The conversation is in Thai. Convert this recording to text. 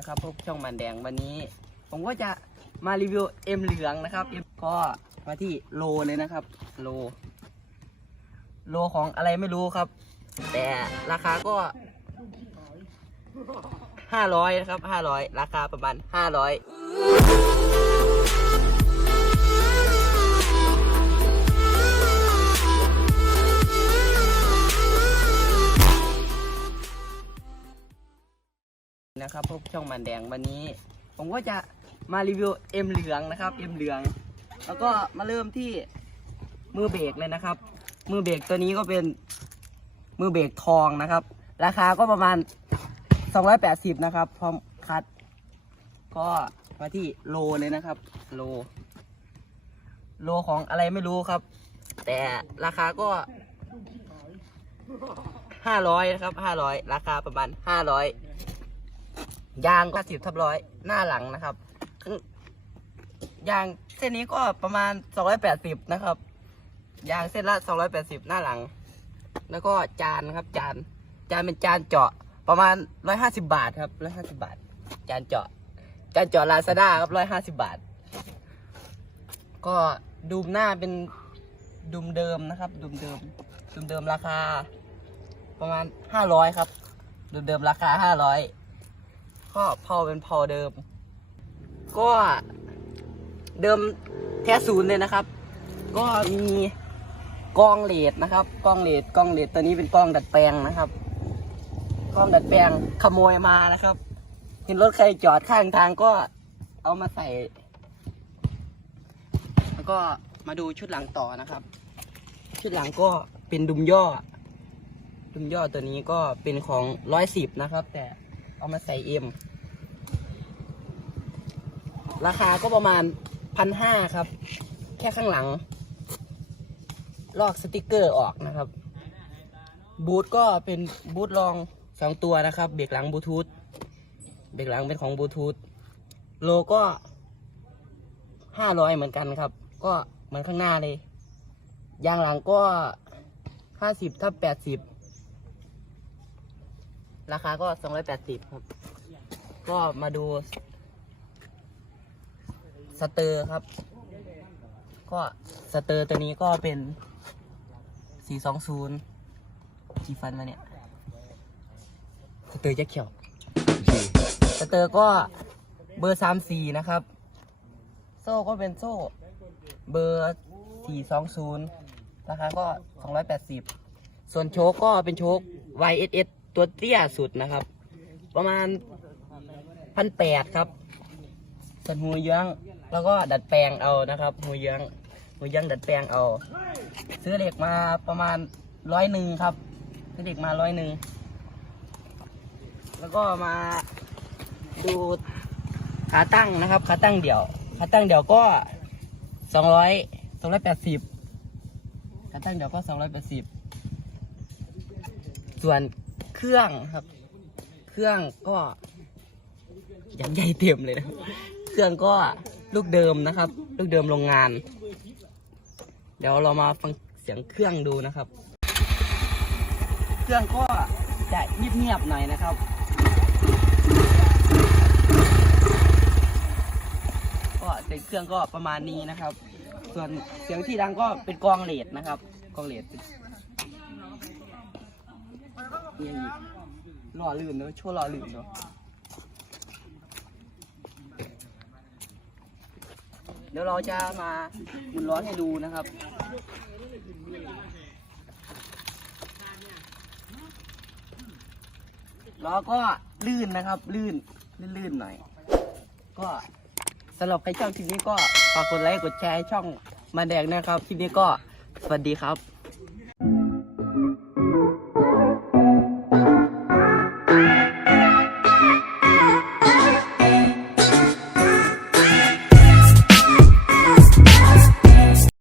นะครับพวกช่องมันแดงวันนี้ ผมก็จะมารีวิวเอ็มเหลืองนะครับก็มาที่โลเลยนะครับ โล โลของอะไรไม่รู้ครับ แต่ราคาก็ห้าร้อยนะครับห้าร้อยราคาประมาณห้าร้อย นะครับพวกช่องมันแดงวันนี้ ผมก็จะมารีวิวเอ็มเหลืองนะครับเอ็มเหลือง แล้วก็มาเริ่มที่มือเบรกเลยนะครับ มือเบรกตัวนี้ก็เป็นมือเบรกทองนะครับ ราคาก็ประมาณ 280 นะครับ พร้อมคัด ก็มาที่โลเลยนะครับ โล โลของอะไรไม่รู้ครับ แต่ราคาก็500นะครับ500ราคาประมาณ500ย ยางก็สิบทับร้อยหน้าหลังนะครับยางเส้นนี้ก็ประมาณ280นะครับ ยางเส้นละ280หน้าหลัง แล้วก็จานครับจาน จานเป็นจานเจาะประมาณ150บาทครับ150บาท จานเจาะ จานเจาะลาซาด้าครับ150บาท ก็ดูมหน้าเป็นดุมเดิมนะครับดุมเดิมดุมเดิมราคา ประมาณ500ครับดุมเดิมราคา500 ก็พาเป็นพาเดิม ก็เดิมแท้ศูนย์เลยนะครับ ก็มีกล้องเลดนะครับกล้องเลดกล้องเลดตัวนี้เป็นกล้องดัดแปลงนะครับกล้องดัดแปลงขโมยมานะครับ เห็นรถใครจอดข้างทางก็เอามาใส่ แล้วก็มาดูชุดหลังต่อนะครับ ชุดหลังก็เป็นดุมย่อ ดุมย่อตัวนี้ก็เป็นของร้อยสิบนะครับ แต่ เอามาใส่เอ็มราคาก็ประมาณพันห้าครับ แค่ข้างหลัง ลอกสติกเกอร์ออกนะครับ บูทก็เป็นบูทรองสองตัวนะครับ เบรกหลังบลูทูธเบรกหลังเป็นของบลูทูธโลก็ห้าร้อยเหมือนกันครับ ก็เหมือนข้างหน้าเลยยางหลังก็ห้าสิบทับแปดสิบ ราคาก็สองร้อยแปดสิบครับ ก็มาดู สเตอร์ครับ ก็สเตอร์ตัวนี้ก็เป็น 420จีฟันมาเนี่ย สเตอร์จะเขียว สเตอร์ก็เบอร์ 34 นะครับ โซ่ก็เป็นโซ่ เบอร์ 420 ราคาก็ 280 ส่วนโชคก็เป็นโชค YSS ตัวเตี้ยสุดนะครับ ประมาณ1,800ครับส่วนหูเยื้องแล้วก็ดัดแปลงเอานะครับหูเยื้องหูเยื้องดัดแปลงเอา ซื้อเหล็กมาประมาณร้อยหนึ่งครับ ซื้อเหล็กมาร้อยหนึ่งแล้วก็มาดูขาตั้งนะครับขาตั้งเดี่ยวขาตั้งเดี่ยวก็สองร้อยสองร้อยแปดสิบขาตั้งเดี่ยวก็สองร้อยแปดสิบส่วน เครื่องครับ เครื่องก็ยังใหญ่เต็มเลยนะเครื่องก็ลูกเดิมนะครับ ลูกเดิมโรงงาน เดี๋ยวเรามาฟังเสียงเครื่องดูนะครับ เครื่องก็จะเงียบๆหน่อยนะครับก็เสียงเครื่องก็ประมาณนี้นะครับ ส่วนเสียงที่ดังก็เป็นกองเลดนะครับ กองเลด นี่หล่อลื่นเนอะชั่วหล่อลื่นเนอะเดี๋ยวเราจะมาหมุนร้อนให้ดูนะครับล้อก็ลื่นนะครับ ลื่นลื่นๆหน่อย ก็สำหรับใครชอบคลิปนี้ก็ฝากกดไลค์กดแชร์ให้ช่องมาแดงนะครับคลิปนี้ก็สวัสดีครับ